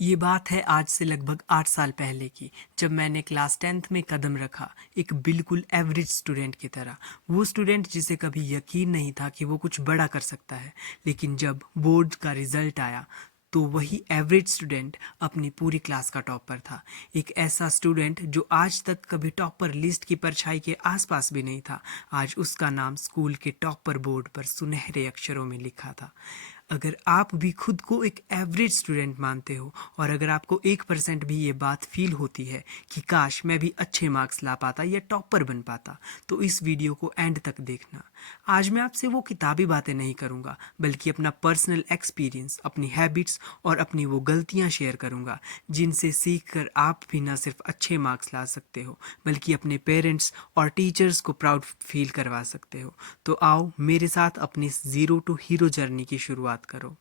ये बात है आज से लगभग 8 साल पहले की, जब मैंने क्लास 10th में कदम रखा, एक बिल्कुल एवरेज स्टूडेंट की तरह। वो स्टूडेंट जिसे कभी यकीन नहीं था कि वो कुछ बड़ा कर सकता है। लेकिन जब बोर्ड का रिजल्ट आया तो वही एवरेज स्टूडेंट अपनी पूरी क्लास का टॉपर था। एक ऐसा स्टूडेंट जो आज तक कभी टॉपर लिस्ट की परछाई के आसपास भी नहीं था, आज उसका नाम स्कूल के टॉपर बोर्ड पर सुनहरे अक्षरों में लिखा था। अगर आप भी खुद को एक एवरेज स्टूडेंट मानते हो और अगर आपको 1% भी ये बात फील होती है कि काश मैं भी अच्छे मार्क्स ला पाता या टॉपर बन पाता, तो इस वीडियो को एंड तक देखना। आज मैं आपसे वो किताबी बातें नहीं करूँगा, बल्कि अपना पर्सनल एक्सपीरियंस, अपनी हैबिट्स और अपनी वो गलतियाँ शेयर करूँगा जिनसे सीख कर आप भी ना सिर्फ अच्छे मार्क्स ला सकते हो, बल्कि अपने पेरेंट्स और टीचर्स को प्राउड फील करवा सकते हो। तो आओ मेरे साथ अपनी ज़ीरो टू हीरो जर्नी की शुरुआत करो।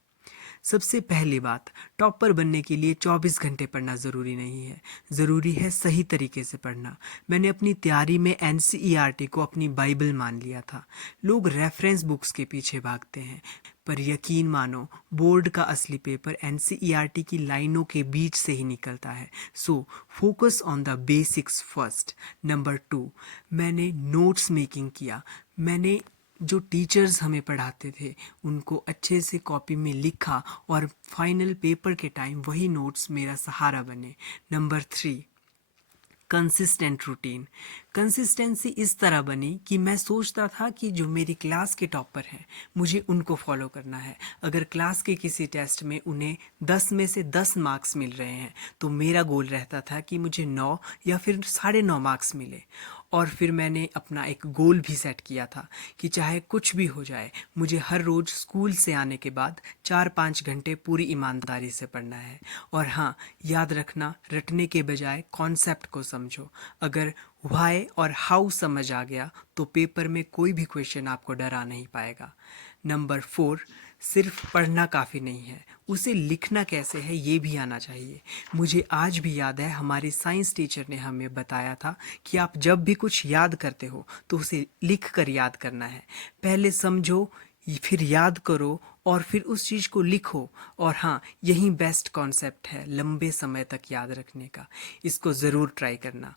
सबसे पहली बात, टॉपर बनने के लिए 24 घंटे पढ़ना ज़रूरी नहीं है, ज़रूरी है सही तरीके से पढ़ना। मैंने अपनी तैयारी में एनसीईआरटी को अपनी बाइबल मान लिया था। लोग रेफरेंस बुक्स के पीछे भागते हैं, पर यकीन मानो बोर्ड का असली पेपर एनसीईआरटी की लाइनों के बीच से ही निकलता है। So focus on the basics first. Number 2, मैंने नोट्स मेकिंग किया। मैंने जो टीचर्स हमें पढ़ाते थे उनको अच्छे से कॉपी में लिखा और फाइनल पेपर के टाइम वही नोट्स मेरा सहारा बने। Number 3, consistent routine. कंसिस्टेंसी इस तरह बनी कि मैं सोचता था कि जो मेरी क्लास के टॉपर हैं मुझे उनको फॉलो करना है। अगर क्लास के किसी टेस्ट में उन्हें 10 में से 10 मार्क्स मिल रहे हैं तो मेरा गोल रहता था कि मुझे 9 या फिर 9.5 मार्क्स मिले। और फिर मैंने अपना एक गोल भी सेट किया था कि चाहे कुछ भी हो जाए, मुझे हर रोज़ स्कूल से आने के बाद 4-5 घंटे पूरी ईमानदारी से पढ़ना है। और हाँ, याद रखना, रटने के बजाय कॉन्सेप्ट को समझो। अगर व्हाई और हाउ समझ आ गया तो पेपर में कोई भी क्वेश्चन आपको डरा नहीं पाएगा। नंबर 4, सिर्फ पढ़ना काफ़ी नहीं है, उसे लिखना कैसे है ये भी आना चाहिए। मुझे आज भी याद है हमारी साइंस टीचर ने हमें बताया था कि आप जब भी कुछ याद करते हो तो उसे लिख कर याद करना है। पहले समझो, फिर याद करो और फिर उस चीज़ को लिखो। और हाँ, यही बेस्ट कॉन्सेप्ट है लंबे समय तक याद रखने का। इसको ज़रूर ट्राई करना।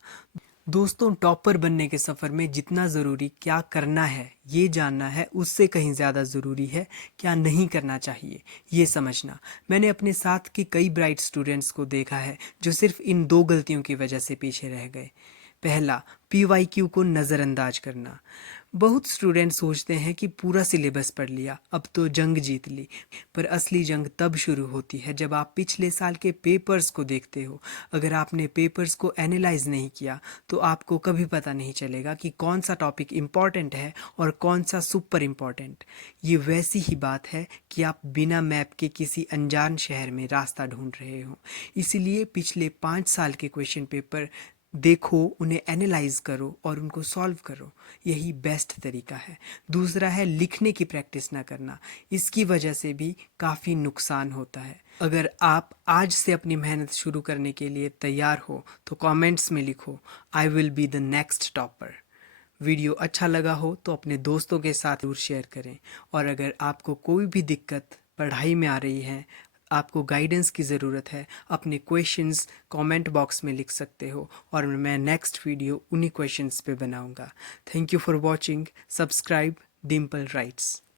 दोस्तों, टॉपर बनने के सफ़र में जितना ज़रूरी क्या करना है ये जानना है, उससे कहीं ज़्यादा ज़रूरी है क्या नहीं करना चाहिए ये समझना। मैंने अपने साथ के कई ब्राइट स्टूडेंट्स को देखा है जो सिर्फ इन 2 गलतियों की वजह से पीछे रह गए। पहला, पीवाईक्यू को नज़रअंदाज करना। बहुत स्टूडेंट सोचते हैं कि पूरा सिलेबस पढ़ लिया, अब तो जंग जीत ली। पर असली जंग तब शुरू होती है जब आप पिछले साल के पेपर्स को देखते हो। अगर आपने पेपर्स को एनालाइज नहीं किया तो आपको कभी पता नहीं चलेगा कि कौन सा टॉपिक इम्पॉर्टेंट है और कौन सा सुपर इम्पॉर्टेंट। ये वैसी ही बात है कि आप बिना मैप के किसी अनजान शहर में रास्ता ढूंढ रहे हो। इसीलिए पिछले 5 साल के क्वेश्चन पेपर देखो, उन्हें एनालाइज करो और उनको सॉल्व करो। यही बेस्ट तरीका है। दूसरा है लिखने की प्रैक्टिस ना करना। इसकी वजह से भी काफ़ी नुकसान होता है। अगर आप आज से अपनी मेहनत शुरू करने के लिए तैयार हो तो कमेंट्स में लिखो, I will be the next topper. Video अच्छा लगा हो तो अपने दोस्तों के साथ जरूर शेयर करें। और अगर आपको कोई भी दिक्कत पढ़ाई में आ रही है, आपको गाइडेंस की ज़रूरत है, अपने क्वेश्चंस कमेंट बॉक्स में लिख सकते हो और मैं नेक्स्ट वीडियो उन्हीं क्वेश्चंस पे बनाऊंगा। Thank you for watching. Subscribe Dimple rights.